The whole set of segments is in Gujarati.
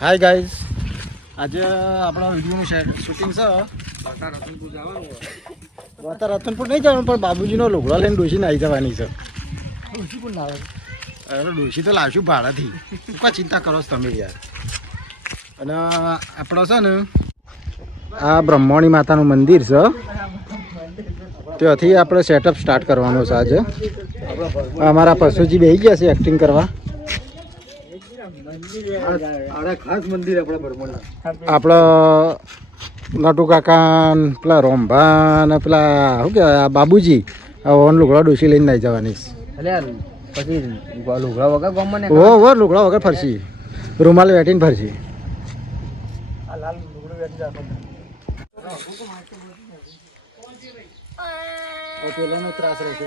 હાય ગાઈઝ, આજે આપણા વિડીયોનું શૂટિંગ છે. રતનપુર નહીં જવાનું, પણ બાબુજીનો લુગડો લઈને ડોશીને આવી જવાની છે. ડોશી પણ લાવે? અરે ડોશી તો લાવશું ભાડાથી. શું ચિંતા કરો છો તમે યાર? અને આપણો છે ને આ બ્રહ્મણી માતાનું મંદિર છે, ત્યાંથી આપણે સેટઅપ સ્ટાર્ટ કરવાનો છે. આજે અમારા પશુજી બેસી ગયા છે એક્ટિંગ કરવા. ખાસ મંદિર આપણા નટુ કાકા, પેલા રોમભા ને પેલા શું કહેવાય બાબુજી લુગડા ડોસી લઈને આવી જવાની. લુગડા વગર ફરશી, રૂમાલ વેટીને ફરશી. પેલો ત્રાસ રહેશે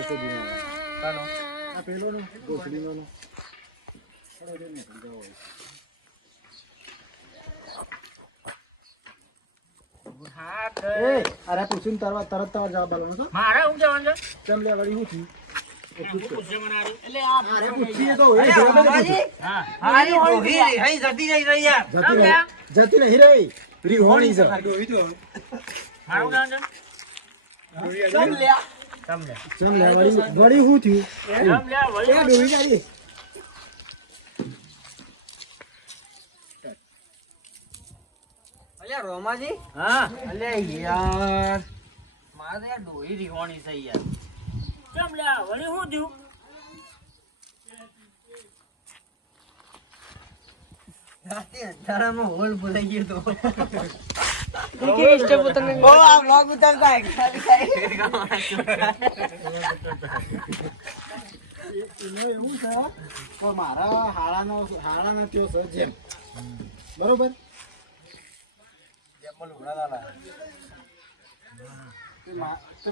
અરે પૂછીને તરત જવાબ બોલવાનું છે. મારે હું જવાનું છે કેમ લે વળી હું થયું? જતી નહીં રહી રીહોણી છે. વળી હું થયું? રોમાજી, હા, અલે યાર મારે યાર ડોહી રીવાની છે યાર. કેમ લે વળી હું થયું? રાતે અંધારામાં હોલ ભૂલાઈ ગયો તો. કે સ્ટેપ ઉતરને ઓ આ વ્લોગ ઉતરતા હે એવું છે. તો મારા હાળાના ત્યો છે જેમ બરોબર.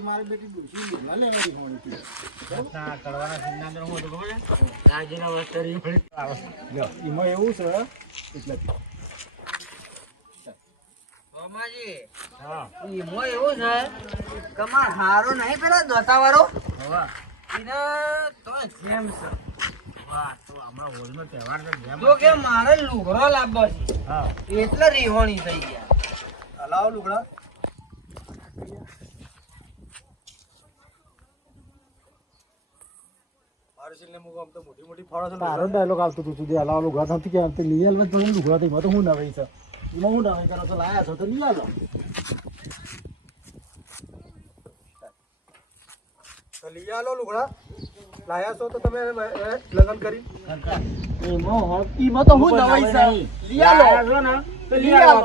મારી બેટી ડોસી લેવા લેવાની હોવાની એમાં એવું છે એટલે એવું છે કે માર હારો નહીં પેલા દોતા વાળો એને તો જેમ છે. તો કે મારે લુગડો લાવવો છે એટલે રીહોણી થઈ ગયા. લાવો લુગડા. તારો ડાયલોગ આવતો તું સુધી હલાવ લુગડા નથી કે લઈ આલ લુગડા થઈ તો હું નવાઈ છે એમાં હું નવાઈ કરો તો લાયા છો તો લઈ આલો. લઈ આલો લુગડા લાયા છો તો તમે લગન કરી એમાં તો હું નવાઈ છે. લઈ આલો ને તો લઈ આલો.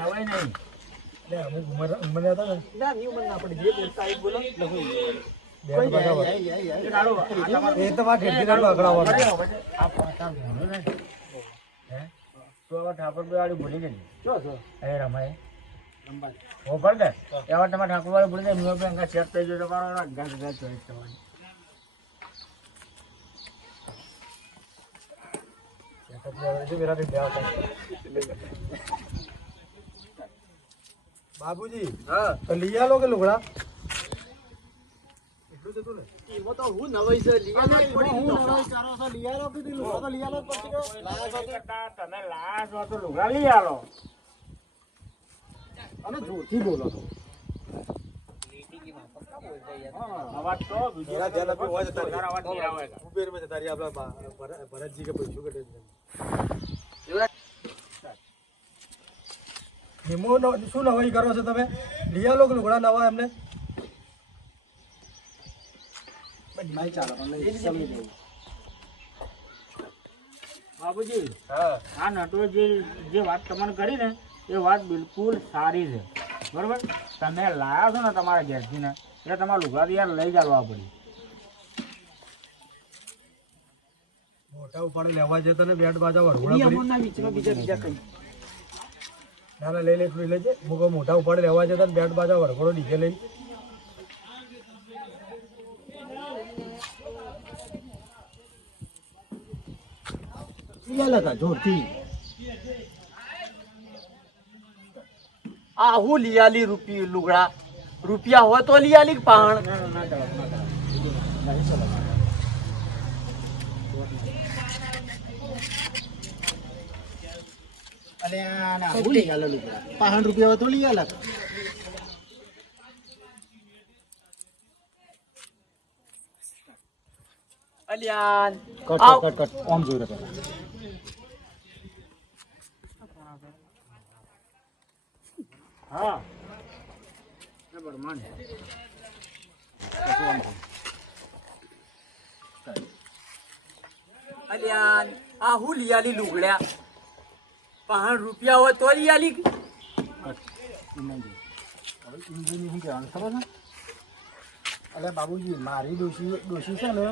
નવાઈ નહીં લે અમુક ઉંમર હતા ને ના ની ઉંમર ના પડી જે સાહેબ બોલો લખો એ તો વાત ઘેર ઘેર આગળવાનો આ પાટા ભણો ને હે તો આ ઠાકોર વાળી ભૂલી ગઈ જો છો એ રમાય લંબાઈ હો પર દે એવા તમારા ઠાકોર વાળી ભૂલી જાય મ્યો બેંકા સેટ થઈ ગયો તમારો ગાજ ગાજ ચોઈસ તમારી સેટઅપ વાળી જે મેરા દે આવતા બાબુજી. હા તો લઈ આલો કે લુગડા એટલું જતું ને એમાં તો હું નવાઈ છે. લઈ આલો હું નવાઈ કરો છો. લઈ આલો કે લુગડા તો લઈ આલો પછી કે તમે લાયા છો તો લુગડા લઈ આલો અને જોરથી બોલો તો અવાજ તો બીજા ધ્યાન આપી હોય તો તારી અવાજ નહીં આવે ઉબેર મે તારી આપલા ભરતજી કે પૂછ્યું કે શું નવાઈ કરો છો તમે? લઈ આલો લુગડા નવા એમને બાબુજી. આ નટો જે વાત તમને કરી ને એ વાત બિલકુલ સારી છે બરોબર. તમે લાયા છો ને તમારા ઘેરથી ને એટલે તમારા લુગડા યાર લઈ જવા પડી. મોટા ઉપાડે લેવા જતો ને બેટ બાજા વળગોળા બીજા કઈ ના લઈ લે લેજે. મોટા ઉપાડે લેવા જતા બેટ બાજા વળગોળો ડીજે લઈ ઈ લગા જોરથી આ હું લિયાલી લુગડા રૂપિયા હોય તો લિયાલી પાણ અલે ના હું લઈ આલો લુગડા 500 રૂપિયા હોય તો લઈ આલા અલ્યાન કટ ઓમ જોઈ રહ્યો હા બરાબર માન અલ્યાન આ હું લિયાલી લુગડ્યા 500 રૂપિયા હોય તો લિયાલી અરે બાબુજી મારી ડોશી છે ને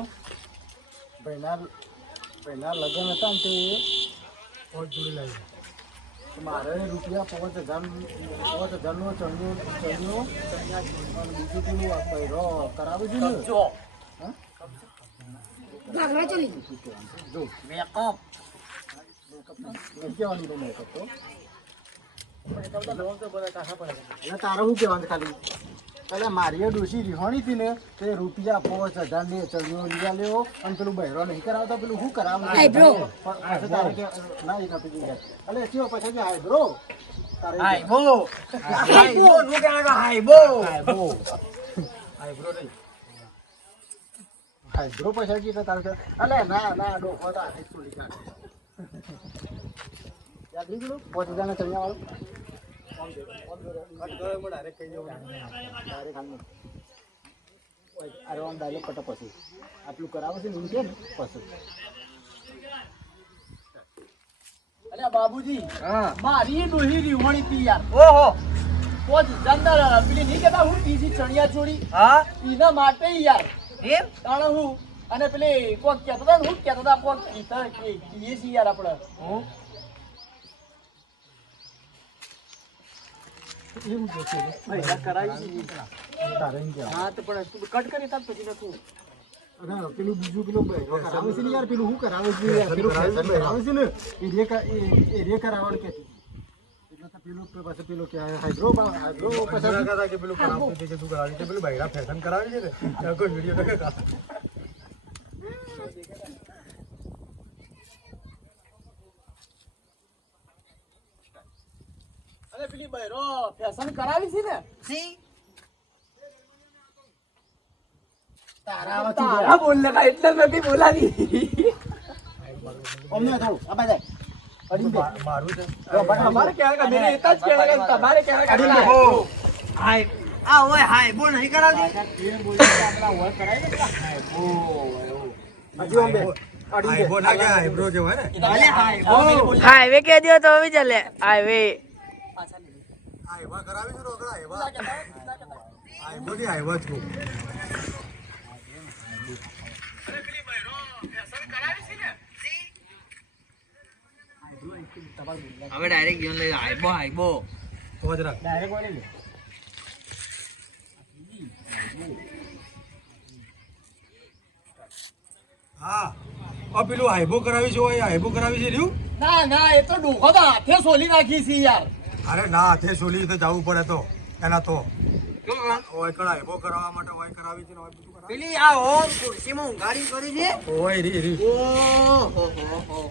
પહેલા લગ્ન હતા ને તે પોચ જોડી લાવી મારે રૂપિયા 5,000નો ચણ્યો બીજું પેલું બૈરો કરાવી દીધું જો જો મેકઅપ કહેવાનું તો મેકઅપ તો તારે શું કહેવાનું ખાલી એટલે મારી ડોશી રીહોણી હતી ને તે રૂપિયા 5,000 ને ચણ્યો લીધા લેવો અને પેલું બહેરો નહીં કરાવતા પેલું શું કરાવે તારે કે ના એ નથી એટલે કેવો પછી કે હાઈબ્રો હાઈબો હાઈબો નું કહેવાય હાઈબો હાઈબ્રો નહીં હાઈબ્રો પછી કે તારે કે અલે ના ડોખો તો હાથે ચોલી કાઢ યાદ નહીં ગયું 5,000 ના ચણ્યા વાળું ડાયરેક્ટ કહી દેવું ડાયરેક્ટ હાલ અરે આમ ડાયરેક્ટ કટો પછી આટલું કરાવે છે ને એમ કે ને પછી અલ્યા બાબુજી હા મારી ડોહી રીવણી હતી યાર ઓહો પોચ જંદર પેલી નહીં કહેતા હું બીજી ચણિયા ચોળી હા એના માટે યાર એમ તાણે હું અને પેલી કોક કહેતા હતા ને હું કહેતા હતા કોક કીધા કે કીએ છીએ યાર આપણે હું એવું કે છે ભાઈ કરાવી છે તારે એમ કહેવાય હા તો પણ તું કટ કરી તાર પછી નતું અરે પેલું બીજું પેલું બહેરો કરાવે છે ને યાર પેલું શું કરાવે છે યાર પેલું ફેશન કરાવે છે ને એ રે કરાવવાનું કે એટલે તો પેલું પાછું પેલું કે હાઈબ્રો પછી કે પેલું કરાવતું છે કે તું કરાવી છે પેલું બહેરા ફેશન કરાવે છે ને કોઈ વિડીયો કે અરે પેલી બહેરો ફેશન કરાવી છે ને તારા બોલ લગા એટલે નથી બોલાવી અમને થાઉ આ બાય અડી દે મારું છે તમારે કહેવાય કે મેરે એતા જ કહેવાય કે તમારે કહેવાય કે હાય આ ઓય હાય બોલ નહીં કરાવતી એ બોલ આપડા ઓય કરાય ને હાય ઓ હજી ઓમ બે અડી દે ના કે હાઈબ્રો કે હોય ને અલે હાય હાઈવે કહી દો તો બી ચાલે હાઈવે હાઈવા કરાવી છે રોકડા હાઈવા હાઈવો કે હાઈવા જ કો હવે ડાયરેક્ટ ગેમ લઈ હાઈબો હાઈબો તો જ રાખ ડાયરેક્ટ કોને લે હા આ પેલું હાઈબો કરાવી છે ઓય હાઈબો કરાવી છે રહ્યું ના એ તો ડોખો તો હાથે સોલી નાખી છે યાર અરે ના હાથે સોલી તો જવું પડે તો એના તો ઓય કડા હાઈબો કરાવવા માટે ઓય કરાવી છે ને ઓય બધું કરાવી પેલી આ ઓમ ખુરશીમાં ઊંઘાડી કરી છે ઓય રી ઓહો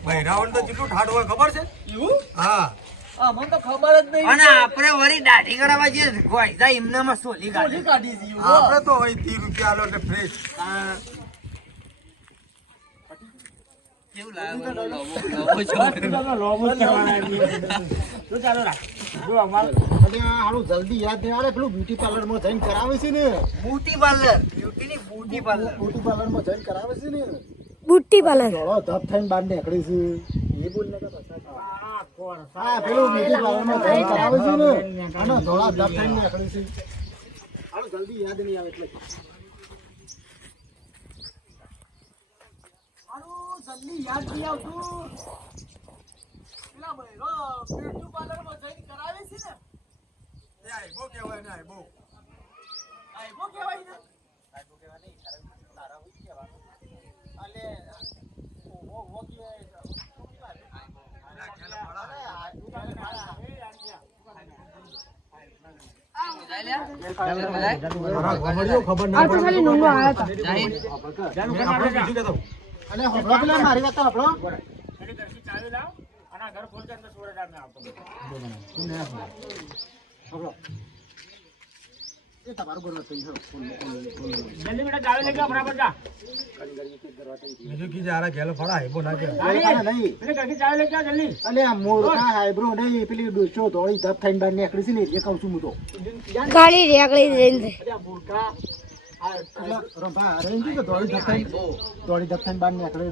બૈરાવણ તો જેટલું ઠાઠ હોય ખબર છે એવું હા મને તો ખબર જ નહીં અને આપણે વળી દાઢી કરાવવા જઈએ ગોઈઝા એમનામાં સોલી કાઢી છે આપણે તો હોય 30 રૂપિયા આલો એટલે ફ્રેશ કેવું લાગે જલ્દી યાદ નહીં આવે પેલું બ્યુટી પાર્લર માં જઈને કરાવે છે ને બ્યુટી પાર્લર બ્યુટીની બ્યુટી પાર્લર બ્યુટી પાર્લર માં જઈને કરાવે છે ને બુટ્ટી પાર્લર ધોળો ધપ થઈને બહાર નીકળે છે એ બોલ ને હા પેલું બ્યુટી પાર્લર માં જઈને કરાવે છે ને અને ધોળા ધપ થઈને નીકળે છે હાલો જલ્દી યાદ નહીં આવે એટલે જલ્દી યાદ નહીં આવતું પેલા બહેરો બ્યુટી પાર્લર માં જઈને કરાવે છે ને એ આઈબો કહેવાય ને આઈબો આઈબો કહેવાય ને આઈબો કહેવાય નહીં તારા હું કહેવાનું અલે ઓ કે ખબર ના પડે ખાલી નુંગો આવ્યા હતા અને હમણાં પેલા મારી વાત તો હમણાં ચાવી લાવ અને આ ઘર ખોલજે અંદર સોરે જામે આવતો એ તમારું ઘર હતું જલ્દી બેટા ચાવી લઈ જાઓ બરાબર જા બીજું કી જારા ગેલો ફળા આઈબો ના કે નહીં એટલે ઘરથી ચાવી લઈ જાઓ જલ્દી અલે આ મોરખા હાઈબ્રો નહીં પેલી ડોચો દોડી ધપ થઈને બહાર નીકળી છે ને એ કહું છું હું તો ગાડી રેકડી જઈને અરે આ મોરખા રંભા રેન્જી કે દોડી ધપ થઈને બહાર નીકળે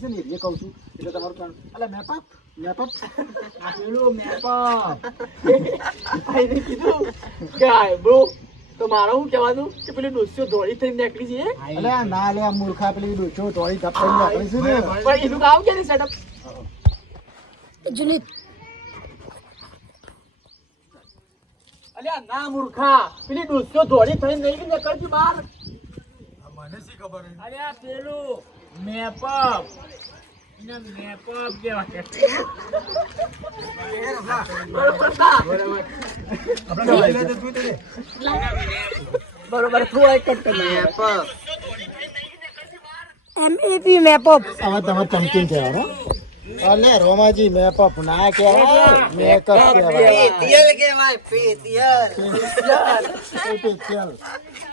છે ને એ કહું છું એટલે તમારું કામ અલે મેપઅપ આ પેલું મેપઅપ આઈને કીધું કે હાઈબ્રો તો મારે શું કહેવાનું કે પેલી ડોસીઓ દોડી થઈને નીકળી છે અલે ના લે આ મૂર્ખા પેલી ડોસીઓ દોડી ધપ થઈને નીકળી છે ને પણ એનું કામ કે નહીં સેટઅપ જુલી અલે આ ના મૂર્ખા પેલી ડોસીઓ દોડી થઈને નહીં નીકળતી બહાર મને શી ખબર અરે આ પેલું મેપઅપ એને મેપઅપ કહેવાય બરોબર થોડા કટ કરી મેપઅપ MEP મેપઅપ હવે તમે ચમકીને કહેવાનો અલે રોમાજી મેપઅપ ના કહેવાય મેકઅપ કહેવાય તેલ કહેવાય પેતિયલ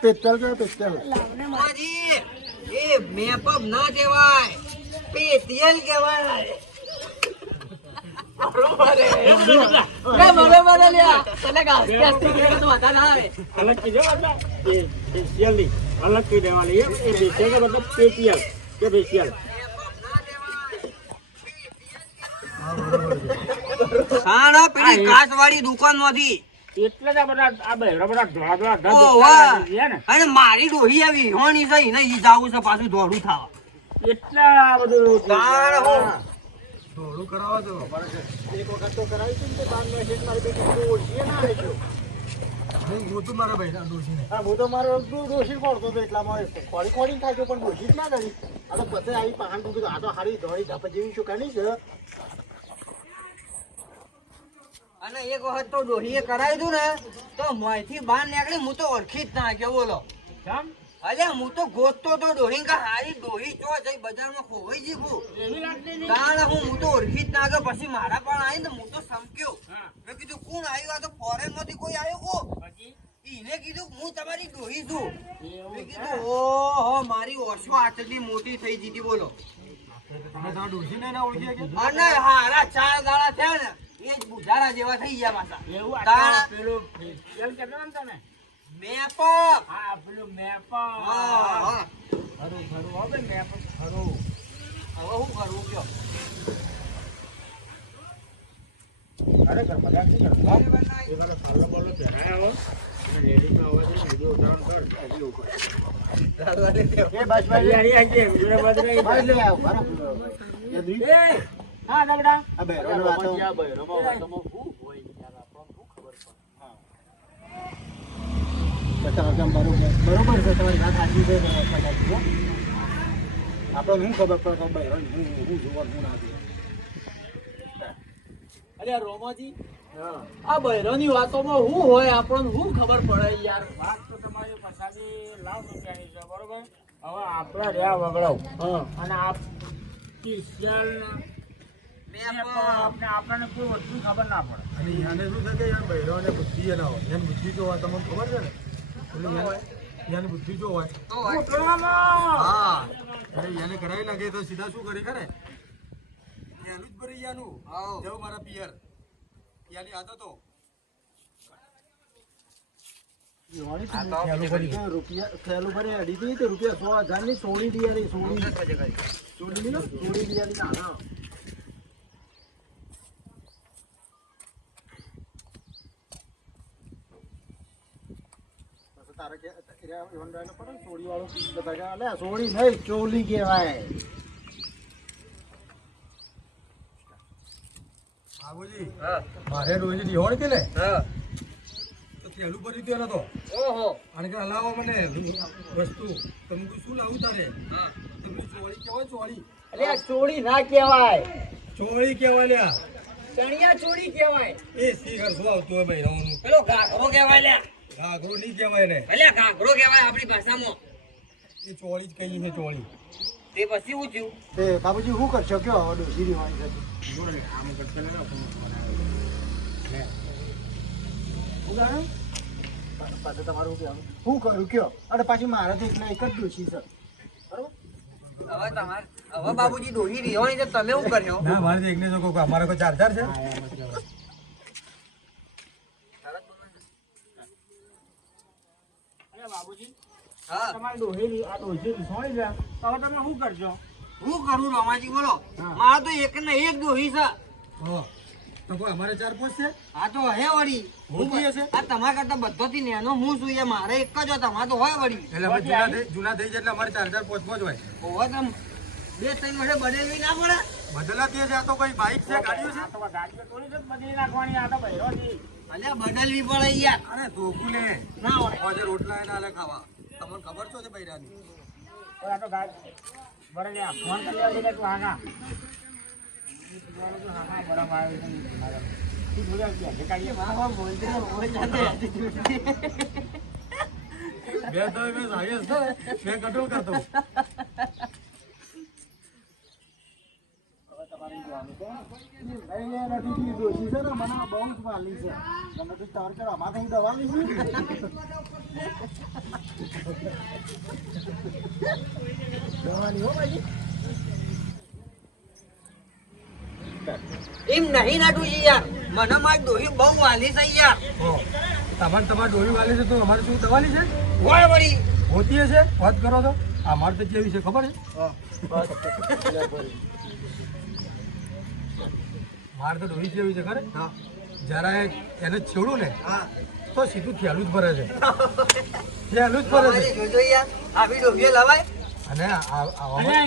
પિત્તલ હાજી એ મેપઅપ ના કહેવાય પેતિયલ કહેવાય અલગ કીધે મતલબ એ ફેશિયલ ની અલગ કઈ દેવાની એ ફેશિયલ કે મતલબ ફેશિયલ કે ફેશિયલ સાડા પેલી કાચવાળી દુકાનમાંથી એટલે જ આ બધા આ બધા ધોળા ઓવા. છે ને અને મારી ડોહી આવી હોની છે ને ઈ જાવું છે પાછું ધોળું થવા એટલે આ બધું તાણ હું ધોળું કરાવવા દો એક વખત તો કરાવી છે ને તે બાર મેસેજ મારી બેટી ઓળખીએ ના આવ્યો હું તું મારા ભાઈ દોશીને હા હું તો મારો દોષી પડતો હતો એટલામાં ખોડી થાય છે પણ દોષી જ ના કરી આ તો પછી આવી પહાણ કીધું આ તો હારી ધોળી ધાપ જેવી શું કરી છે અને એક વખત તો ડોહીએ કરાવી દઉં ને તો મોંથી બહાર નીકળી હું તો ઓળખી જ ના ગયો બોલો કેમ અલે હું તો ગોતતો તો ડોહી કા હારી ડોહી ચો જઈ બજારમાં ખોવાઈ જીવું એવી લાગતી નહીં કારણ હું તો ઓળખી જ ના ગયો પછી મારા પણ આવી ને હું તો સમક્યો હા. મેં કીધું કોણ આવ્યું આ તો ફોરેન માંથી કોઈ આવ્યો કો પછી ઈને કીધું હું તમારી ડોહી છું એવું મેં કીધું ઓહો મારી ઓછો આટલી મોટી થઈ જીતી બોલો તમે તમારા દોશીને ના ઓળખી કે અને હારા 4 દાડા થયા ને એ જ બુધારા જેવા થઈ ગયા પાછા એવું આ તાણ પેલું ફેશિયલ કેતો ને તમે મેપઅપ હા પેલું મેપ હા ખરું ખરું હવે મેપ ખરું હવે હું કરવું કયો ખરેખર મજાક નહીં કરતો એ મારો સાલો બોલો પહેરાયા હો અને લેડીઝનો અવાજ ને વિડીયો ઉતારણ કર હજી ઉપર એ બસ ભાઈ અહીં આવી વિડીયો બાદ રહી ભાઈ લે આવ બરાબર એ દી એ હા દગડા આ બહેરોની વાતો આ બહેરોમાં વાતોમાં શું હોય યાર આપણને શું ખબર પડે બતાવો કેમ બરોબર છે તમારી વાત સાચી છે આપણને શું ખબર પડે બહેરો હું જોવા હું ના જોવા અરે રોમાજી આ બહેરોની વાતોમાં શું હોય આપણને શું ખબર પડે યાર વાત તો તમારી પછાડી લાવ મૂક્યાની છે બરોબર હવે આપણા રહ્યા વગડાવ હા અને આ ફેશિયલ મેપઅપ આપણને કોઈ વસ્તુ ખબર ના પડે અને યાને શું છે કે યાર બૈરાઓને બુદ્ધિ એ ના હોય યાની બુદ્ધિ જો હોય તમને ખબર છે ને એટલે યાની બુદ્ધિ જો હોય તો હોય. હા અરે યાને કરાવી નાખે તો સીધા શું કરી કરે યાનું જ ભરી યાનું હાઉ. જેવું મારા પિયર યાની આદતો રૂપિયા થેલું ભરી અડી હતી તો રૂપિયા 100,000 ની સોળી દિયારી સોળી દિયારી ના હા તારે કે હોન્ડાનો પડે સોળી વાળો બધા કે અલે સોળી નહીં ચોલી કહેવાય બાબુજી હા મારે રોજ ડિહોણ કે ને હા તો થેલું ભરી ગયો નતો ઓહો અને કે હલાવો મને વસ્તુ તમે શું લાવું તારે હા તમે ચોળી કહેવાય ચોળી અલે આ ચોળી ના કહેવાય ચોળી કહેવાય લ્યા ચણિયા ચોળી કહેવાય. એ શિખર શું આવતું હોય બૈરાઓનું? પેલો ઘાઘરો કહેવાય લ્યા. ઘાઘરો નહીં કહેવાય ને, અલ્યા ઘાઘરો કહેવાય આપણી ભાષામાં. એ ચોળી જ કહીએ છે, ચોળી. તે પછી શું થયું? એ બાબુજી શું કરશો કયો હવે ડોસી રીવાની છે પાછું તમારું કહેવાનું શું કરું કયો અને પાછી મારે તો એકલા એક જ ડોસી છે બરોબર. હવે બાબુજી ડોહી રીવાની છે તમે શું કર્યો? ના, મારે તો એકને જો કહું કે અમારે કોઈ 4-4 છે. હા તમારી ડોસી આ ડોસી રીસવાણી છે તો હવે તમે શું કરશો? હું કરું રમાજી બોલો? મારે તો એક ને એક ડોહી છે. હો, તો કોઈ અમારે 4-5 છે? આ તો હે વળી. મોટી હશે? આ તમારા કરતા બધોથી નેનો હું છું એ મારે એક જ હોય તમારે તો હોય વળી. એટલે અમે જૂના થઈ જાય એટલે અમારે 4-4, 5-5 હોય. ઓવે તમ 2-3 વર્ષે બદલવી ના પડે. બદલાતી હશે. આ તો કોઈ બાઈક છે, ગાડીઓ છે? આ તો ગાડીઓ થોડી છે બદલી નાખવાની આ તો બૈરોથી અલ્યા બદલવી પડે યાર. અરે ધોકું લે. ના હોય. આજે રોટલા એના આલે ખાવા. તમને ખબર છો છે બૈરાની? આ તો ગાડી બરે લે ફોન કરી લેવા દે તું આના હા બરાબર આવે છે તું જોડે કે કાઈએ મારો બોલતે બોલ જાતે. બે તો મેં સાયસ છે, મેં કંટ્રોલ કરતો. ડોસી છે ને મને બહુ જ વાલી છે તમે તો ચાર કરો આમાં કઈ દવા લીધી દવાની હો ભાઈ એમ નહીં નાટુજી યાર. મને મારી ડોહી બહુ વાલી છે યાર. હો, તમારે ડોરી વાલી છે તો અમારે શું દવાની છે? હોય વળી. હોતી હશે, વાત કરો તો. અમારે તો કેવી છે ખબર છે? મારે તો ડોરી કેવી છે ખરે? જરા એને છેડું ને તો સીધું થેલું જ ભરે છે. થેલું જ ભરે તમારે છે. જોજો યાર આવી ડોહીઓ લવાય અને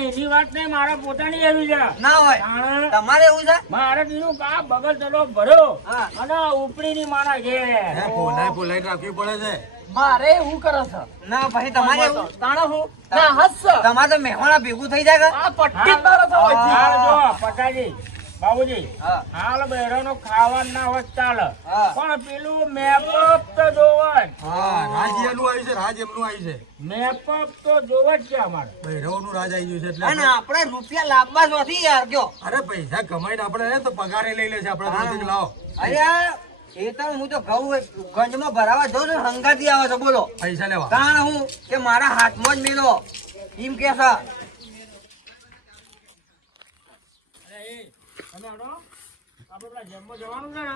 એની વાત નહીં મારા પોતાની એવી છે ના હોય. તાણે તમારે એવું છે? મારે દીનું કા બગલ ચલો ભર્યો હા. અને ઉપડી ની મારા ઘેર બોલાઈ રાખવી પડે છે. મારે એવું કરે છે ના ભાઈ તમારે એવું? તાણે હું ના હસ તમારે તો મહેમાના ભેગું થઈ જાય કે? આ પટ્ટી તારે તો હાલ જો પટાજી બાબુજી હા. હાલ બહેરાનો ખાવાનું ના હોત ચાલે હા. પણ પેલું મેપઅપ તો જોવત હા, રાજ એનું આવ્યું છે, રાજ એમનું આવ્યું છે. મેપઅપ તો જોવત છે અમારે ભૈરવનું રાજ આવી ગયું છે એટલે અને આપણે રૂપિયા લાવવા નથી યાર કયો. અરે પૈસા કમાઈને આપણે તો પગારે લઈ લે છે આપણે ત્યાંથી લાવો. અરે યાર એ તો હું તો ઘઉં ગંજમાં ભરાવા જઉં છું હંગાથી આવે છે બોલો. પૈસા લેવા. કારણ હું કે મારા હાથમાં જ મેલો એમ કે છે. તમે હડો આપણે પેલા જેમમાં જવાનું છે ને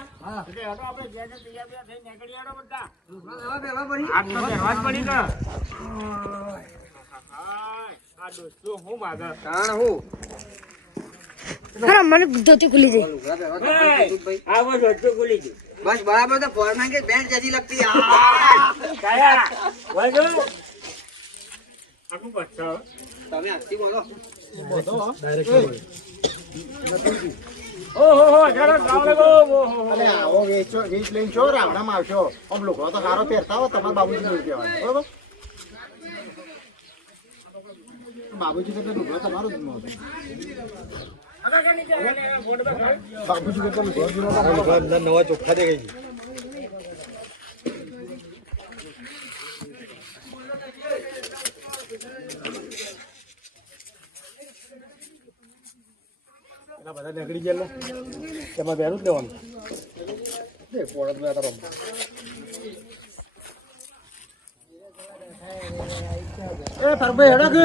એટલે હડો આપણે જે જે તૈયાર થઈ નીકળી હડો બધા આજ તો બેહવા જ પડી ને આ દોસ્તો હું માગે કારણ હું હા મને ધોતી ખુલી ગઈ આવો ધોતી ખુલી ગઈ બસ બરાબર તો ફોરમેન કે બેન્ડ જજી લગતી. કાયા વળજો આખું બચ્ચો તમે આજથી બોલો. ઓહો હો જરા ગાવ લગો ઓહો અલે આવો વેચો વેચ લઈને છો રાવણામાં આવશો આમ લોકો તો સારો પહેરતા હોય તમારા બાબુજી નું કહેવાય બરોબર બાબુજી કરતા લુગડો તમારો જ મોટો બાબુજી કરતા લુગડો નવા ચોખ્ખા દે ગઈ. બધા નીકળી ગયા એમાં બેરું જ લેવાનું પોળત બે તારો એ ફરભાઈ હેડો કે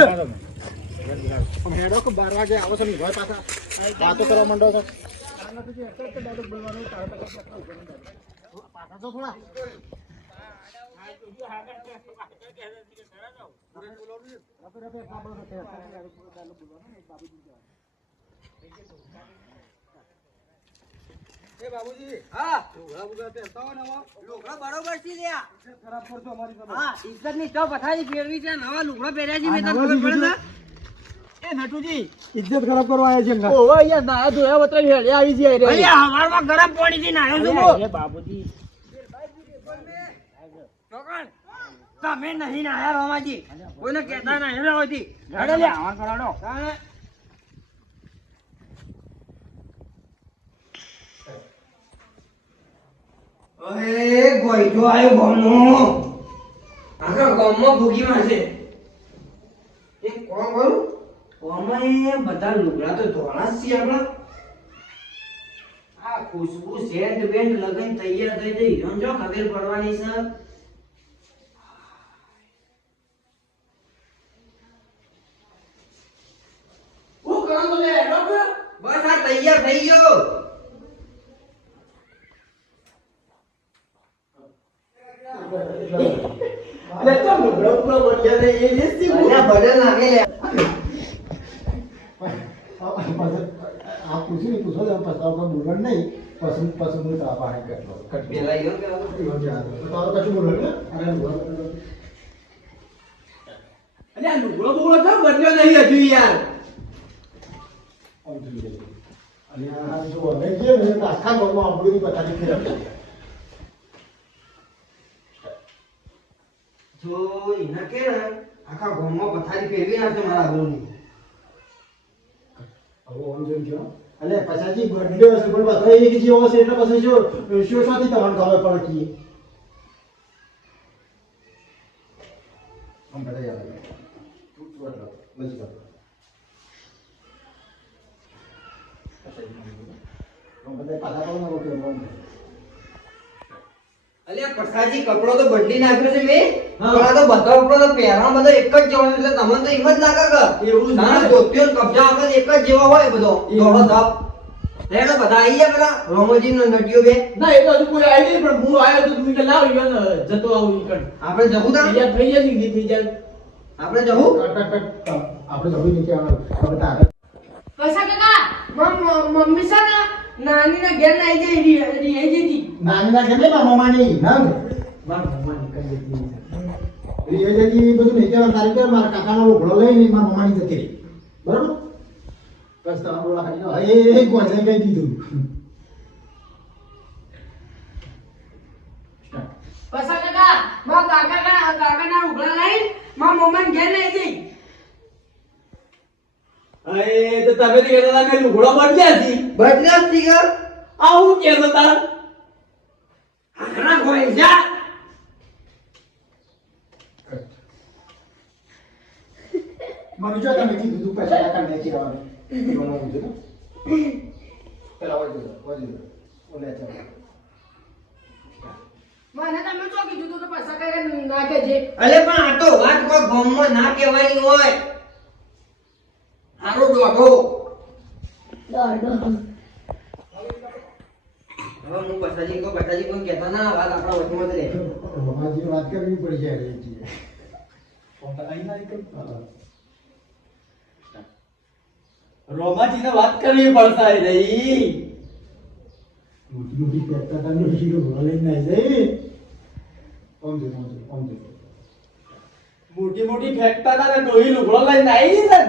હેડો કે 12 વાગે આવો છો ને ઘર પાછા વાતો કરવા માંડો છો પાછા છો થોડા એ બાબુજી, હા લુગડા બુગડા પહેરતા હોય ને આવા? લુગડા બરોબર છે લ્યા. ખરાબ કરજો અમારી સાથે. હા ઇજ્જત ની તો પથારી ફેરવી છે નવા લુગડા પહેર્યા છે મેં તને ખબર પડે છે? એ નટુજી ઇજ્જત ખરાબ કરવા આવ્યા છે ઓવા યાર ના ધોયા વતરા હેડે આવી જાય રે અરે હવારમાં ગરમ પાણી થી નાયો છું હું. એ બાબુજી ચોકણ તમે નહીં નાયા રોમાજી કોઈને કહેતા નહીં હોતી. હેડે લે આવા કરાડો અરે ગોઈઠો આવ્યો ગામનો. આખા ગામમાં ભૂગીમાં છે. એક કોણ કરું? ગામમાં એ બધા લુગડા તો ધોળા જ છે આપણા. આ ખુશ્બુ સેન્ટ બેન્ટ લગાઈને તૈયાર થઈ જઈ. સમજો ખબર પડવાની છે. હું કરો તો લે ડોક્ટર બસ આ તૈયાર થઈ ગયો. એટલે તો લુગડો પૂરો બળ્યા ને એ લેસી અલ્યા બદલ નાખે લે. આ પૂછ્યું પૂછો તો પસ્તાવ કોઈ બોલણ નહીં પસંદ પસંદ તો આ પાણી કેટલો પેલા યો કે તારો કશું બોલણ ને અરે અને આ લુગડો બગડો તો બદલ્યો નહીં હજુ યાર અને આ જો હવે જે ને આખા ગામમાં આપણું બતાવી ફેરવી જો એના કે ને આખા ગામમાં પથારી ફેરવી નાખશે મારા આગળની. હવે ઓમ જોઈ જો અને પછાજી ગોડલે હશે પણ બધા એક જેવો હશે એટલે પછી જો શોષાથી તમને ખબર પડે કે આમ બધા યાદ આવે તું વડલો બચી ગયો આમ બધા પાછા કોણ ઓકે બોલ અલ્યા પ્રસાદજી કપડો તો બદલી નાખ્યો છે મેં. પણ આ તો બધા કપડો તો પહેરવા બધો એક જ જેવો એટલે તમને તો એમ જ લાગે કે એવું જ ના ને. ધોતિયો ને કપડા વગર એક જ જેવો હોય બધો ધોળો ધપ. રેડો બધા આવી ગયા પેલા રોમોજી નો નટિયો બે. ના એ તો હજુ કોઈ આવી નહીં પણ હું આવ્યો તો તું કે લાવ ઈવન જતો આવું ઈકણ આપણે જવું તા તૈયાર થઈ જાય ને થઈ જાય આપણે જવું. આપણે જવું નહીં કે હવે તારે પૈસા કાકા મમ્મી છે ને નાની ના ઘેર ના આવી જાય રહી જતી નાની ના કે નહીં મામાની ના મારા ભગવાન કરી દીધી એ જતી બધું નહીં કહેવાનું તારી કે મારા કાકાનો ઘોડો લઈને મારા મમ્માની જતી રહી બરાબર બસ તમારું એ ગોજે કહી દીધું પૈસા કાકા મારા કાકા ના ઉઘડા લઈ મારા મમ્મી ઘેર ના આવી જાય અરે તો તમે તો કહેતા હતા કે લુગડો બદલ્યા છે બદલ્યા જ ઠીક હે. આવું કહેતો તાર આખરા ગોઈ જા. મને જો તમે કીધું તું પૈસા કાકા ને કહેવાનું એવાનું કીધું ને પેલા વાજી ઓલે ચાલ મને તમે શું કીધું તું કે પૈસા કાકા નાખે છે અલે પણ આ તો વાત કોઈ ગામમાં ના કહેવાની હોય. હારો દોઢો. હવે હું બસાજી કોઈ કહેતો ના વાત આપણા વચમાં જ રહે. રમાજી વાત કરવી પડી જાય રે જી રોમાજીને વાત કરવી પડશે રહી મોટી મોટી પેટા તમને હીરો લઈને આવી જાય ઓમ દે મોટી મોટી ફેંકતા હતા ને ડોહી લુગડો લઈને આવી જશે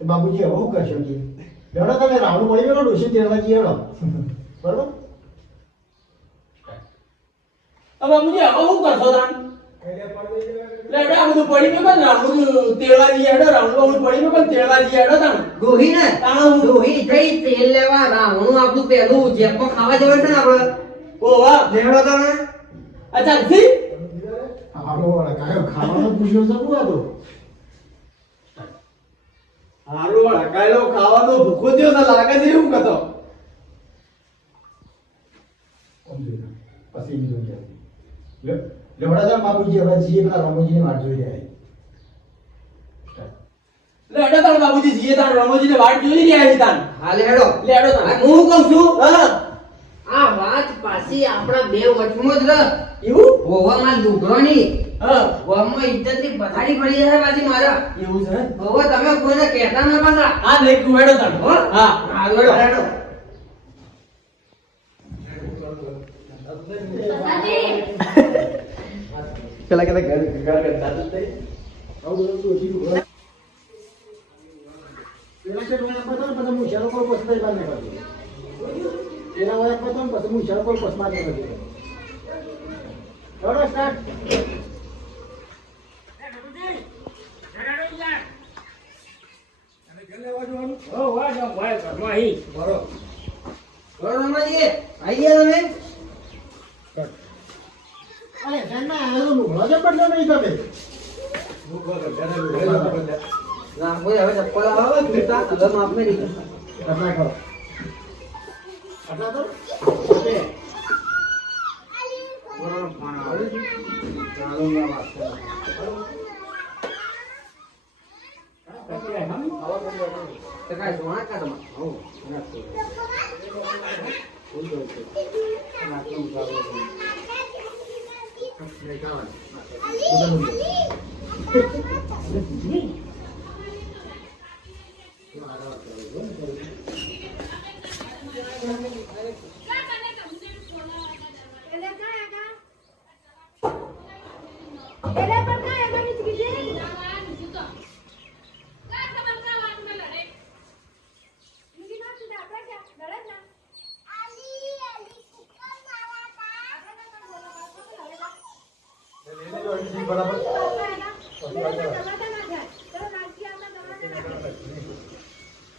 ને બાબુજી આવું કરશો કે હેડો તમે રાવણ મળી ગયો ડોશી તેડવા જઈએ હેડો બરોબર હવે મુજે આવું કરશો તાન લેડો આ બધું પડી ગયું ને આ બધું તેડવા જઈએ હેડો રાઉન્ડ બધું પડી ગયું પણ તેડવા જઈએ હેડો તાન ડોહી ને ડોહી જઈ તેલ લેવા રાવણું આપણું પેલું જેપમાં ખાવા જવાનું છે ને આપણે. ઓ વાહ લેવડો તો ને અચ્છા જી આપણો કાયો ખાવાનો પૂછ્યો છે શું હતો હારું હળકાયેલો ખાવાનો ભૂખો થયો તો લાગે છે એવું કહેતો પછી એમ જોઈ જાય લેવડા જા બાબુજી હવે જીએ પેલા રમોજીની વાટ જોઈ રહ્યા લેડો તાન બાબુજી જીએ તાન રમોજીને વાટ જોઈ રહ્યા છે તાન હા લેડો. લેડો તાન હું કહું છું હા આ વાત પાછી આપણા બે વચમાં જ રહ. એવું હોવામાં લુગડોની હા હોવામાં ઇજ્જતની પથારી પડી જશે પાછી મારા. એવું છે હવે તમે કોઈને કહેતા ના પાછા. આ નહીં તું હેડો તાન હો? હા હા લેડો. પેલા કે ઘર કરતા તો તે આવું બધું ઓછી પેલા કે મને પતા પછી હું ચાલો કોઈ પસંદ બાર ને કરજો પેલા વાય પતા પછી હું ચાલો કોઈ પસંદ ને કરજો હેડો સ્ટાર્ટ અને ઘર લેવા જવાનું ઓ વાહ વાહ ઘરમાં અહીં બરો આઈ ગયા તમે અરે ધ્યાનમાં આવેલો લુગડો જ બદલો નહીં તમે ના કોઈ હવે ચપ્પલ આવે ફીટા કલર માં આપને નહીં આટલા કરો આટલા કરો ઓકે બરોબર ફોન આવે છે ચાલો ના વાત કરો તો કાઈ સોના કાઢમાં હો ના તો બોલ દો ના તો ઉતારો ને કાવા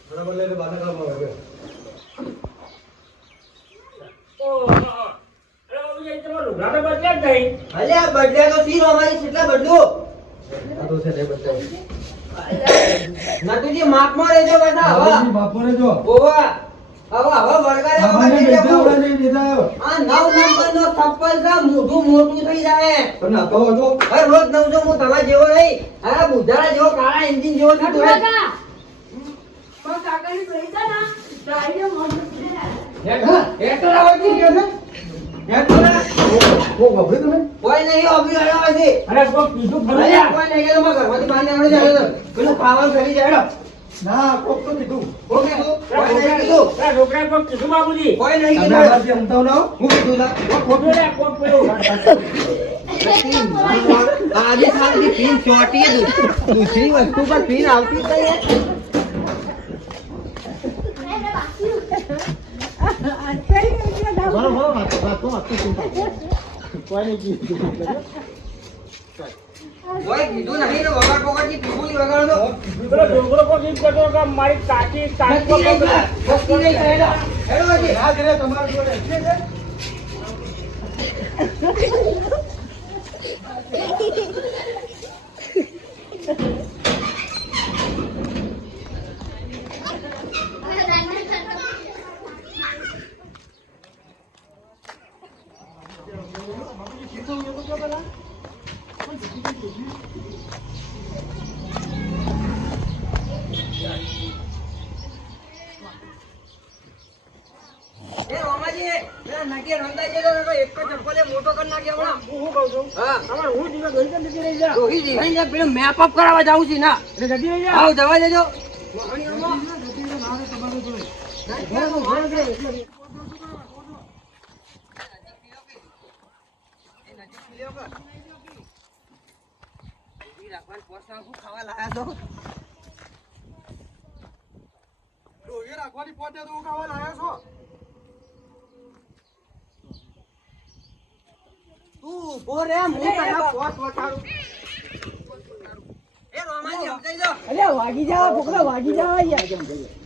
બરાબર લઈને બાને કામ આવે અલે આ બર્થડે તો સી અમારી કેટલા બદલો આ તો છે ને બચ્ચા નતુજી માપમાં રહેજો બેટા હવે બાપોરે જો ઓવા હવે વળગાડે બાબાને બેઠા નહીં બેઠા આ 9 નંબરનો થપ્પલ છે મોઢું મોટું થઈ જાય પણ ના તો જો હર રોજ નવજો હું તમારા જેવો નહીં અરે બુધારા જેવો કાળા એન્જિન જેવો છું તું હેટર આવતી ગયો છે હેટર ઓ ગભરી તમે કોઈ નહીં અભી રહ્યો છે અરે કોઈ કીધું ખરું અરે યાર. કોઈ નહીં કે તમારા ઘરમાંથી બહાર નીકળી જાય તો પેલું ખાવાનું કરી જાય ના કોક તો કીધું ઓકે કોઈ નહીં કીધું અરે છોકરાએ કોઈ કીધું બાપુજી. કોઈ નહીં તમે કીધું આવાજ સમજાવ ના હું કીધું તા ખોટું રે, કોક પેલું. આજે ખાલી પીન ચોટી દૂસરી વસ્તુ પર પીન આવતી જ નહીં બરોબર વાત તો ચિંતા કોઈ નહીં કીધું કોઈ કીધું નહીં ને વગાડ પકડની પીપુલી વગાડો પેલો ડોંગરો કોક એમ કહેતો કે મારી કાકી નક્કી નહીં કર નક્કી નહીં કરેલા હેડો હજી રાજ રે તમારા જોડે છે ને એ રોમાજી પેલા નગી રંદાઈ ગયેલો ને એક જ ચપ્પલે મોટો કરી નાખ્યો હમણાં હું કહું છું હા તમારે હું જીવે ગઈ તો નથી રહી જા. રોહી જીવાઈ જાય પેલું મેપ અપ કરાવવા જાઉં છું ના એટલે જતી રહી જા. આવ જવા દેજો ખાવા લાયા તો ડોહી રાખવાની પોતે તો હું ખાવા લાવ્યો છો તું ઉભો રે હું તને પોટ વટાડું એ રોમાજી સમજાઈ દો અરે વાગી જા છોકરા વાગી જા યાર